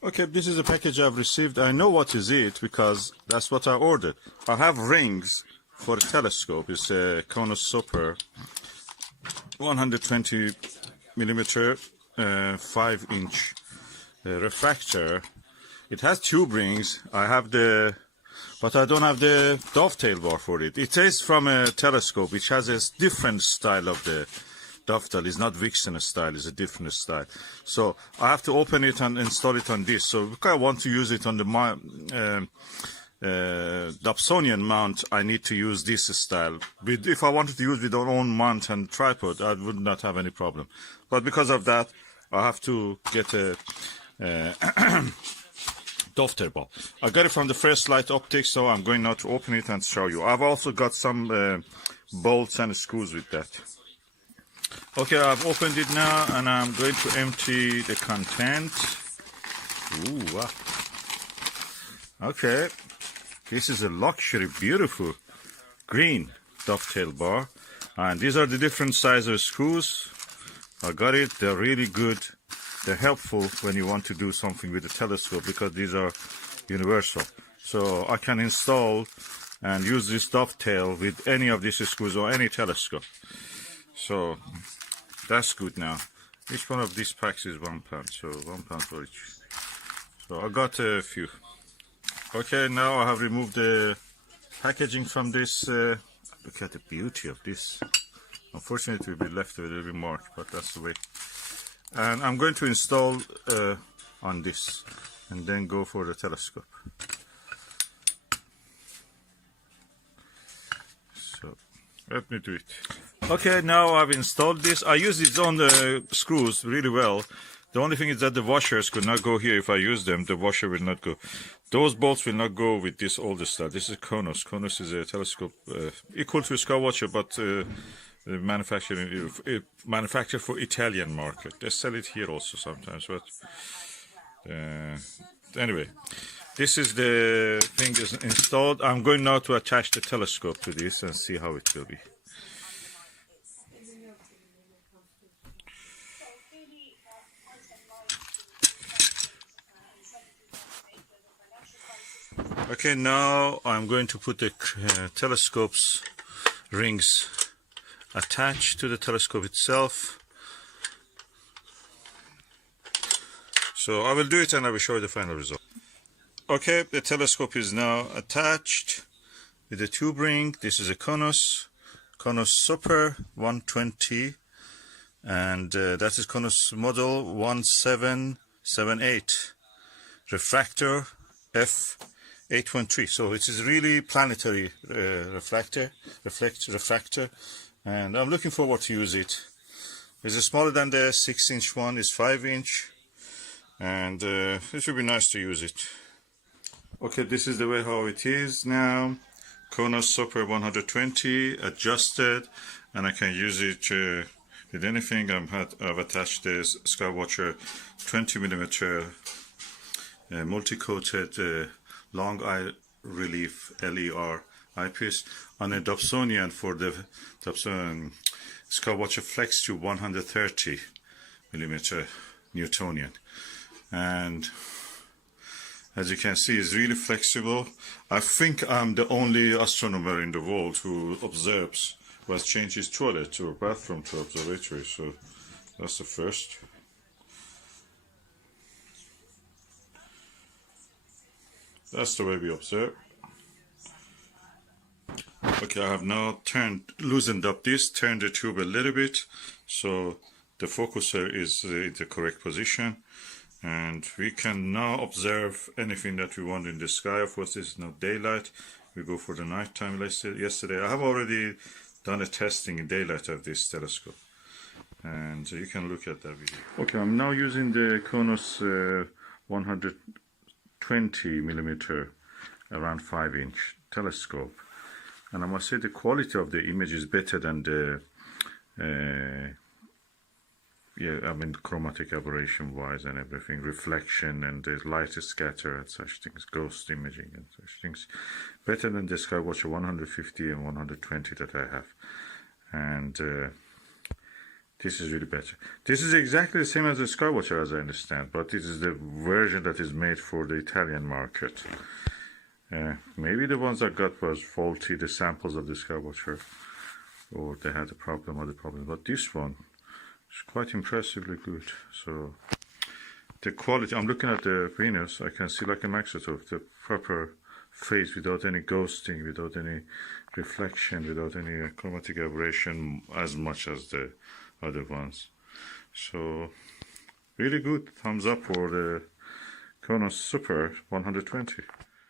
Okay, this is a package I've received. I know what is it because that's what I ordered. I have rings for a telescope. It's a Konusuper 120 millimeter 5-inch refractor. It has tube rings. I have but I don't have the dovetail bar for it. It is from a telescope which has a different style of the Dovetail. Is not Vixen style, it's a different style. So I have to open it and install it on this. So because I want to use it on the Dobsonian mount, I need to use this style. If I wanted to use with our own mount and tripod, I would not have any problem. But because of that, I have to get a Dovetail bar. I got it from the First Light Optics, so I'm going now to open it and show you. I've also got some bolts and screws with that. Okay, I've opened it now, and I'm going to empty the content. Ooh, wow. Okay, this is a luxury, beautiful green dovetail bar, and these are the different size of screws. I got it. They're really good. They're helpful when you want to do something with the telescope because these are universal. So I can install and use this dovetail with any of these screws or any telescope. So that's good now. Each one of these packs is £1, so £1 for each. So I got a few. Okay, now I have removed the packaging from this. Look at the beauty of this. Unfortunately, it will be left a little bit marked, but that's the way. And I'm going to install on this and then go for the telescope. So let me do it. Okay, now I've installed this. I use it on the screws really well. The only thing is that the washers could not go here. If I use them, the washer will not go. Those bolts will not go with this older style. This is Konus. Konus is a telescope equal to SkyWatcher, but manufactured for Italian market. They sell it here also sometimes. But anyway, this is the thing is installed. I'm going now to attach the telescope to this and see how it will be. Okay, now I'm going to put the telescope's rings attached to the telescope itself. So I will do it and I will show you the final result. Okay, the telescope is now attached with the tube ring. This is a Konusuper 120, and that is Konus model 1778 refractor F813. So it is really planetary refractor, and I'm looking forward to use it. It's smaller than the 6-inch one. It's 5-inch, and it should be nice to use it. Okay, this is the way how it is now. Konusuper 120 adjusted, and I can use it with anything. I've attached this SkyWatcher 20mm multi-coated long eye relief LER eyepiece on a Dobsonian for the SkyWatcher Flex to 130mm Newtonian, and as you can see, it's really flexible. I think I'm the only astronomer in the world who has changed his toilet or bathroom to observatory, so that's the first. That's the way we observe. Okay, I have now loosened up this, turned the tube a little bit, so the focuser is in the correct position. And we can now observe anything that we want in the sky. Of course, this is not daylight. We go for the nighttime. Yesterday, I have already done a testing in daylight of this telescope, and you can look at that video. Okay, I'm now using the Konus 120mm around 5-inch telescope, and I must say the quality of the image is better than the chromatic aberration wise and everything, reflection and the light scatter and such things, ghost imaging and such things, better than the SkyWatcher 150 and 120 that I have. And This is really better. This is exactly the same as the SkyWatcher, as I understand, but this is the version that is made for the Italian market. Maybe the ones I got was faulty, the samples of the SkyWatcher, or they had a problem or the problem. But this one is quite impressively good. So the quality, I'm looking at the Venus, I can see like a maxitoscope, the proper phase without any ghosting, without any reflection, without any chromatic aberration as much as the other ones. So really good. Thumbs up for the Konusuper 120.